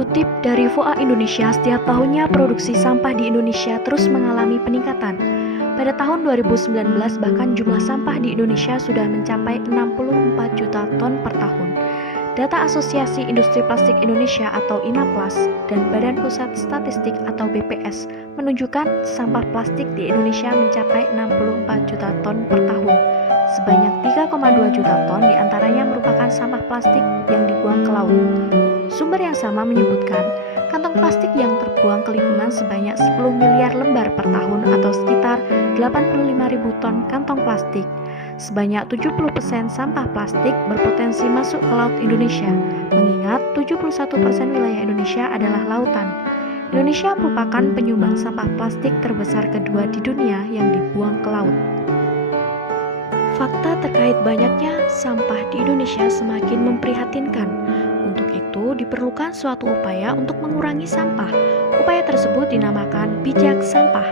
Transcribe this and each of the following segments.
Dikutip dari VOA Indonesia, setiap tahunnya produksi sampah di Indonesia terus mengalami peningkatan. Pada tahun 2019 bahkan jumlah sampah di Indonesia sudah mencapai 64 juta ton per tahun. Data Asosiasi Industri Plastik Indonesia atau INAPLAS dan Badan Pusat Statistik atau BPS menunjukkan sampah plastik di Indonesia mencapai 64 juta ton per tahun. Sebanyak 3,2 juta ton diantaranya merupakan sampah plastik yang dibuang ke laut. Sumber yang sama menyebutkan, kantong plastik yang terbuang ke lingkungan sebanyak 10 miliar lembar per tahun atau sekitar 85.000 ton kantong plastik. Sebanyak 70% sampah plastik berpotensi masuk ke laut Indonesia, mengingat 71% wilayah Indonesia adalah lautan. Indonesia merupakan penyumbang sampah plastik terbesar kedua di dunia yang dibuang ke laut. Fakta terkait banyaknya sampah di Indonesia semakin memprihatinkan. Untuk itu, diperlukan suatu upaya untuk mengurangi sampah. Upaya tersebut dinamakan bijak sampah.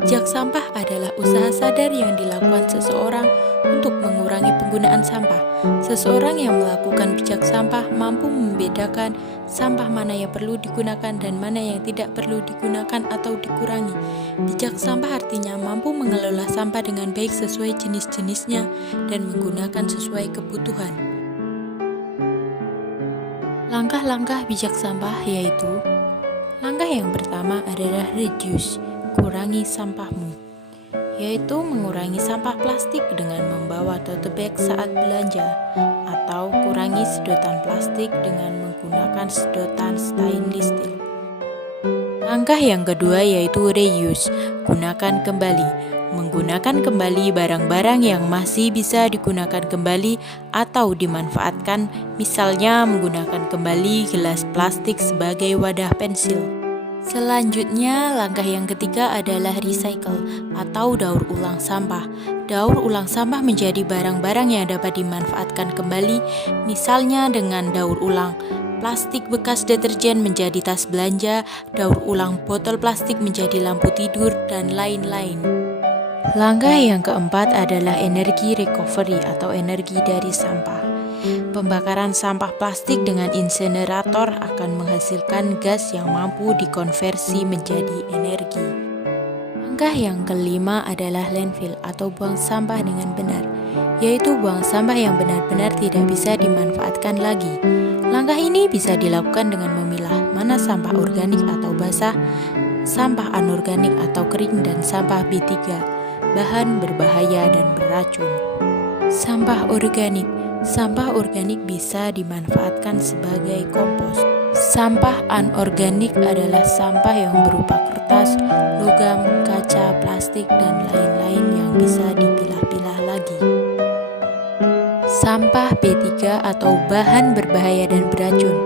Bijak sampah adalah usaha sadar yang dilakukan seseorang untuk mengurangi penggunaan sampah. Seseorang yang melakukan bijak sampah mampu membedakan sampah mana yang perlu digunakan dan mana yang tidak perlu digunakan atau dikurangi. Bijak sampah artinya mampu mengelola sampah dengan baik sesuai jenis-jenisnya dan menggunakan sesuai kebutuhan. Langkah-langkah bijak sampah yaitu: langkah yang pertama adalah reduce, kurangi sampahmu, yaitu mengurangi sampah plastik dengan membawa tote bag saat belanja, atau kurangi sedotan plastik dengan menggunakan sedotan stainless steel. Langkah yang kedua yaitu reuse, gunakan kembali, menggunakan kembali barang-barang yang masih bisa digunakan kembali atau dimanfaatkan, misalnya menggunakan kembali gelas plastik sebagai wadah pensil. Selanjutnya, langkah yang ketiga adalah recycle atau daur ulang sampah. Daur ulang sampah menjadi barang-barang yang dapat dimanfaatkan kembali, misalnya dengan daur ulang plastik bekas deterjen menjadi tas belanja, daur ulang botol plastik menjadi lampu tidur, dan lain-lain. Langkah yang keempat adalah energi recovery atau energi dari sampah. Pembakaran sampah plastik dengan insinerator akan menghasilkan gas yang mampu dikonversi menjadi energi. Langkah yang kelima adalah landfill atau buang sampah dengan benar, yaitu buang sampah yang benar-benar tidak bisa dimanfaatkan lagi. Langkah ini bisa dilakukan dengan memilah mana sampah organik atau basah, sampah anorganik atau kering, dan sampah B3, bahan berbahaya dan beracun. Sampah organik. Sampah organik bisa dimanfaatkan sebagai kompos. Sampah anorganik adalah sampah yang berupa kertas, logam, kaca, plastik, dan lain-lain yang bisa dipilah-pilah lagi. Sampah B3 atau bahan berbahaya dan beracun.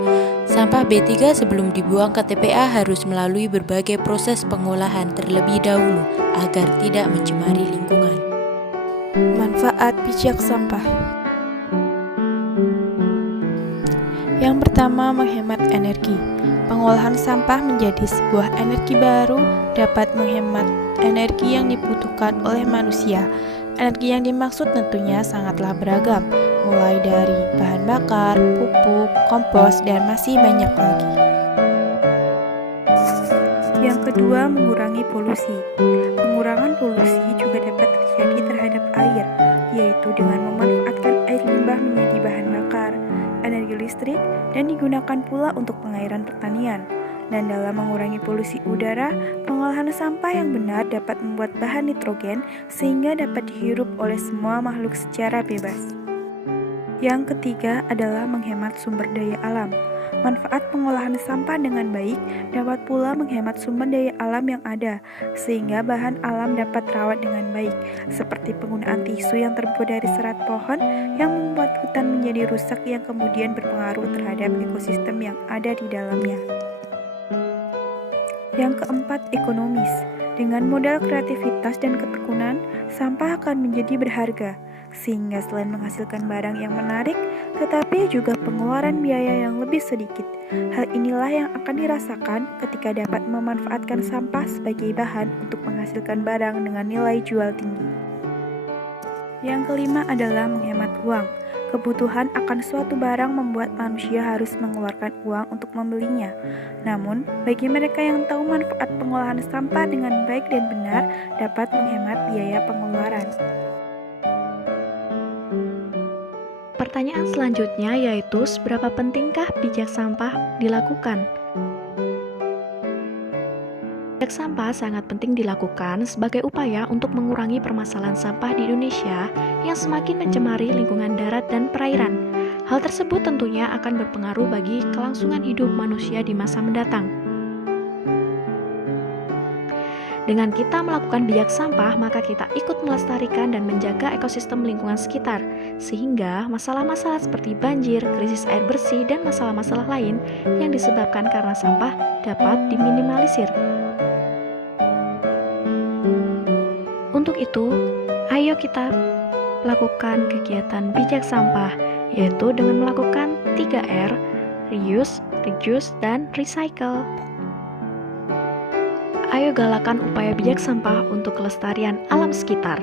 Sampah B3 sebelum dibuang ke TPA harus melalui berbagai proses pengolahan terlebih dahulu agar tidak mencemari lingkungan. Manfaat bijak sampah. Yang pertama, menghemat energi. Pengolahan sampah menjadi sebuah energi baru dapat menghemat energi yang dibutuhkan oleh manusia. Energi yang dimaksud tentunya sangatlah beragam, mulai dari bahan bakar, pupuk, kompos, dan masih banyak lagi. Yang kedua, mengurangi polusi. Pengurangan polusi juga dapat terjadi terhadap air, yaitu dengan memanfaatkan air limbah menjadi bahan bakar, energi listrik, dan digunakan pula untuk pengairan pertanian. Dan dalam mengurangi polusi udara, pengolahan sampah yang benar dapat membuat bahan nitrogen sehingga dapat dihirup oleh semua makhluk secara bebas. Yang ketiga adalah menghemat sumber daya alam. Manfaat pengolahan sampah dengan baik dapat pula menghemat sumber daya alam yang ada, sehingga bahan alam dapat terawat dengan baik, seperti penggunaan tisu yang terbuat dari serat pohon yang membuat hutan menjadi rusak yang kemudian berpengaruh terhadap ekosistem yang ada di dalamnya. Yang keempat, ekonomis. Dengan modal kreativitas dan ketekunan, sampah akan menjadi berharga, sehingga selain menghasilkan barang yang menarik, tetapi juga pengeluaran biaya yang lebih sedikit. Hal inilah yang akan dirasakan ketika dapat memanfaatkan sampah sebagai bahan untuk menghasilkan barang dengan nilai jual tinggi. Yang kelima adalah menghemat uang. Kebutuhan akan suatu barang membuat manusia harus mengeluarkan uang untuk membelinya. Namun, bagi mereka yang tahu manfaat pengolahan sampah dengan baik dan benar, dapat menghemat biaya pengeluaran. Pertanyaan selanjutnya yaitu seberapa pentingkah bijak sampah dilakukan? Bijak sampah sangat penting dilakukan sebagai upaya untuk mengurangi permasalahan sampah di Indonesia yang semakin mencemari lingkungan darat dan perairan. Hal tersebut tentunya akan berpengaruh bagi kelangsungan hidup manusia di masa mendatang. Dengan kita melakukan bijak sampah, maka kita ikut melestarikan dan menjaga ekosistem lingkungan sekitar, sehingga masalah-masalah seperti banjir, krisis air bersih, dan masalah-masalah lain yang disebabkan karena sampah dapat diminimalisir. Untuk itu, ayo kita lakukan kegiatan bijak sampah, yaitu dengan melakukan 3R, reuse, reduce, dan recycle. Ayo galakan upaya bijak sampah untuk kelestarian alam sekitar.